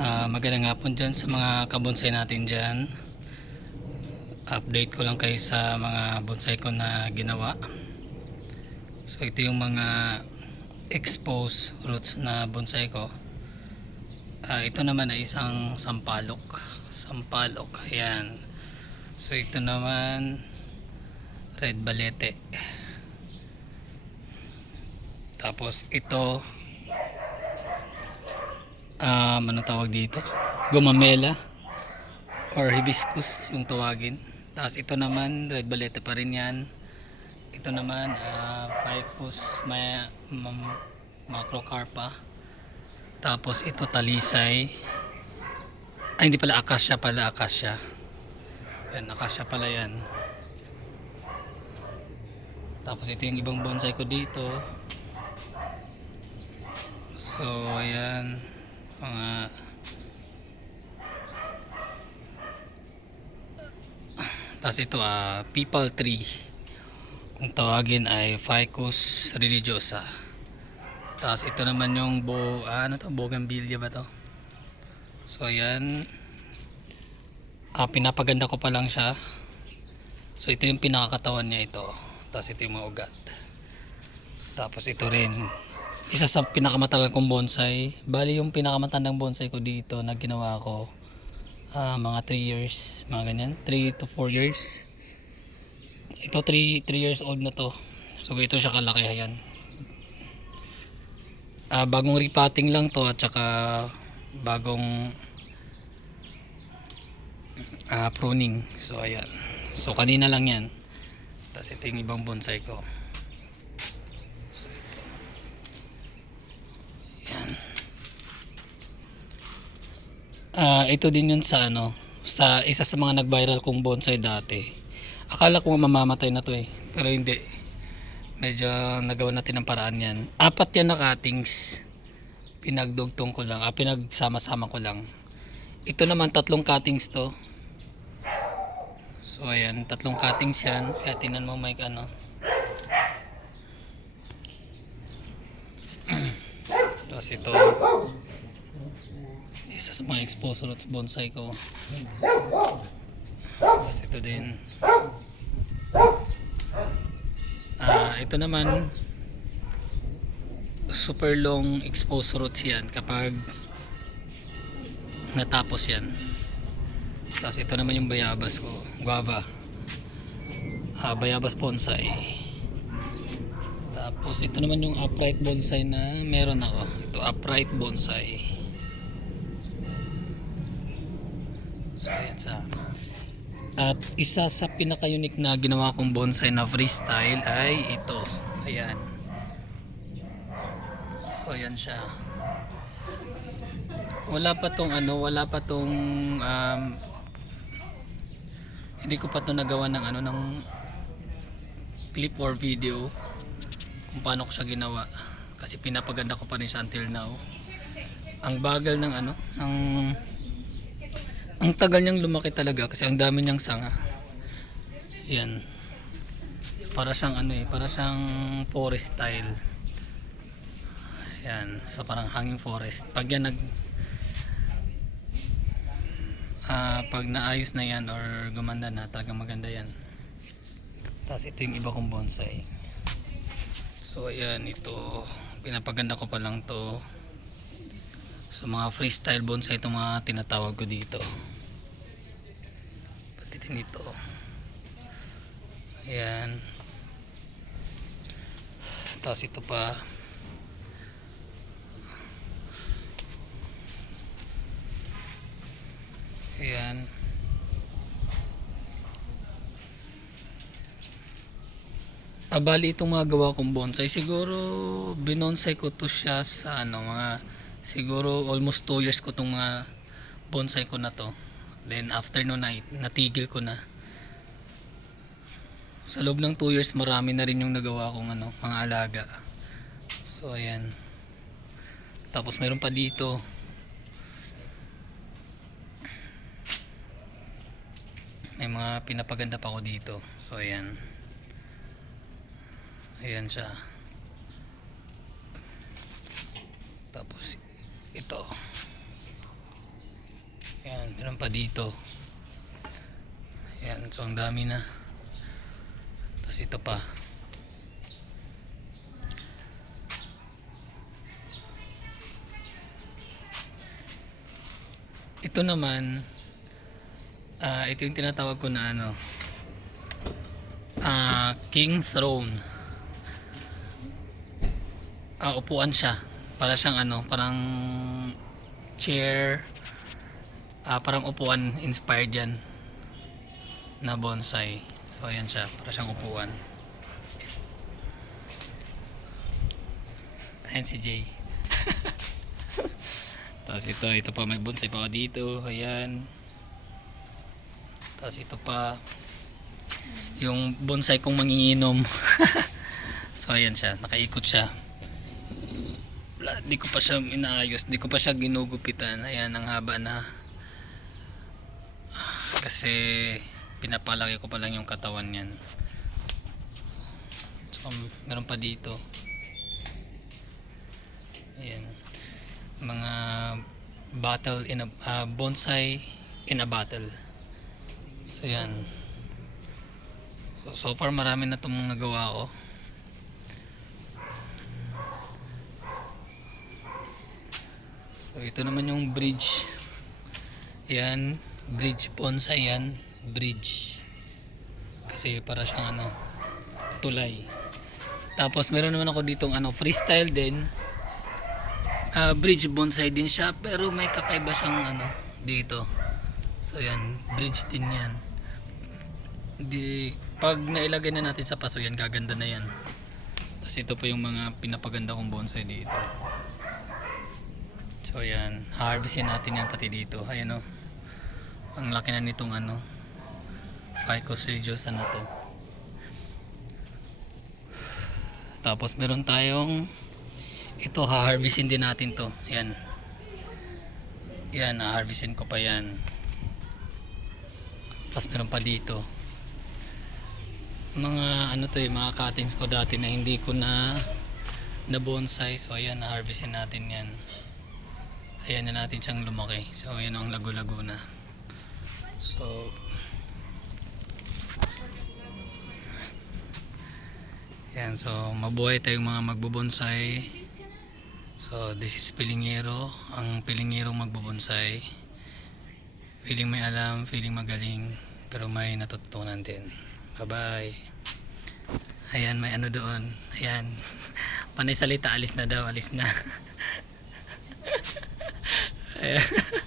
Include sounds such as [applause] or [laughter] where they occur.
Ah, magandang hapon dyan sa mga kabonsay natin dyan. Update ko lang kayo sa mga bonsai ko na ginawa. So ito yung mga exposed roots na bonsai ko. Ah, ito naman ay isang sampalok. Sampalok. Ayan. So ito naman red balete. Tapos ito um, ano tawag dito? Gumamela or hibiscus yung tawagin. Tapos ito naman, red balete pa rin yan. Ito naman, uh, ficus may, mam, macrocarpa. Tapos ito talisay. Ay, hindi pala akasya pala, akasya. Yan, akasya pala yan. Tapos ito yung ibang bonsai ko dito. So, ayan. Mga Tapos ito ah people tree. Kung tawagin ay Ficus religiosa. Tapos ito naman yung bo ah, ano to, bougainvillea ba to? So ayan. Ah, pinapaganda ko pa lang siya. So ito yung pinakakatawan niya ito. Tapos ito yung mga ugat. Tapos ito rin. Isa sa pinakamatagal kong bonsai. Bali yung pinakamatandang bonsai ko dito na ginawa ko. Ah, mga 3 years. Mga ganyan. 3 to 4 years. Ito 3, 3 years old na to. So ito siya kalaki yan. Ah, bagong repotting lang to at saka bagong ah, pruning. So ayan. So kanina lang yan. Tapos ito yung ibang bonsai ko. So ito. Yan. Ah, ito din yun sa ano, sa isa sa mga nag-viral kong bonsai dati. Akala ko mamamatay na to eh, pero hindi. Medyo nagawa natin ng paraan yan. Apat yan na cuttings. Pinagdugtong ko lang, ah, pinagsama-sama ko lang. Ito naman tatlong cuttings to. So ayan, tatlong cuttings yan. Kaya tinan mo Mike ano. [clears throat] Tapos ito, isa sa mga exposed roots bonsai ko. Tapos ito din. Ah, ito naman super long exposed roots yan kapag natapos yan. Tapos ito naman yung bayabas ko, guava. Ah, bayabas bonsai. Tapos ito naman yung upright bonsai na meron ako. Ito upright bonsai. So ayan sa At isa sa pinaka-unique na ginawa kong bonsai na freestyle ay ito. Ayan. So ayan siya. Wala pa tong ano, wala pa tong um, hindi ko pa to nagawa ng ano ng clip or video kung paano ko siya ginawa kasi pinapaganda ko pa rin siya until now ang bagal ng ano ng ang tagal niyang lumaki talaga kasi ang dami niyang sanga. Yan. So, para siyang ano eh para siyang forest style. Yan. So parang hanging forest. Pag yan nag ah, pag naayos na yan or gumanda na talagang maganda yan. Tapos ito yung iba kong bonsai. So ayan ito. Pinapaganda ko pa lang to. Sa mga freestyle bonsai itong mga tinatawag ko dito. Pati din ito. Ayan. Tapos ito pa. Ayan. Abali itong mga gawa kong bonsai. Siguro binonsai ko to siya sa ano mga siguro almost 2 years ko tong mga bonsai ko na to. Then after no na natigil ko na. Sa loob ng 2 years marami na rin yung nagawa kong ano, mga alaga. So ayan. Tapos meron pa dito. May mga pinapaganda pa ako dito. So ayan. Ayan siya. Tapos ito. Meron pa dito. Ayan, so ang dami na. Tapos ito pa. Ito naman, ah ito yung tinatawag ko na ano, ah King Throne. Ah, upuan siya. Para siyang ano, parang chair, ah parang upuan inspired yan na bonsai. So ayan siya, para siyang upuan. Ayan si Jay. [laughs] Tapos ito, ito pa may bonsai pa dito. Ayan. Tapos ito pa yung bonsai kong manginginom. [laughs] so ayan siya, nakaikot siya. Di ko pa siya inaayos, di ko pa siya ginugupitan. Ayan, ang haba na. Kasi pinapalaki ko pa lang yung katawan niyan. So, meron pa dito. Ayan. Mga battle in a ah, bonsai in a battle. So yan. So, so far marami na itong nagawa ko. So ito naman yung bridge. Yan, bridge bonsai yan, bridge. Kasi para siyang ano, tulay. Tapos meron naman ako ditong ano, freestyle din. Ah, bridge bonsai din siya pero may kakaiba siyang ano dito. So yan, bridge din yan. Di pag nailagay na natin sa paso yan, gaganda na yan. Tapos ito pa yung mga pinapaganda kong bonsai dito. So yan, harvestin natin yan pati dito. Ayan o. Ang laki na nitong ano, Ficus religiosa na to. Tapos meron tayong ito ha-harvestin din natin to. Yan. Yan, ha-harvestin ko pa yan. Tapos meron pa dito. Mga ano to eh, mga cuttings ko dati na hindi ko na na bonsai. So ayan, na-harvestin natin yan. Ayan na natin siyang lumaki. So ayan ang lago-lago na. So Yan, so mabuhay tayong mga magbubonsai. So this is Pilingero, ang Pilingero magbubonsai. Feeling may alam, feeling magaling, pero may natutunan din. Bye-bye. Ayan, may ano doon. Ayan. [laughs] Panay salita, alis na daw, alis na. [laughs] Ayan. [laughs]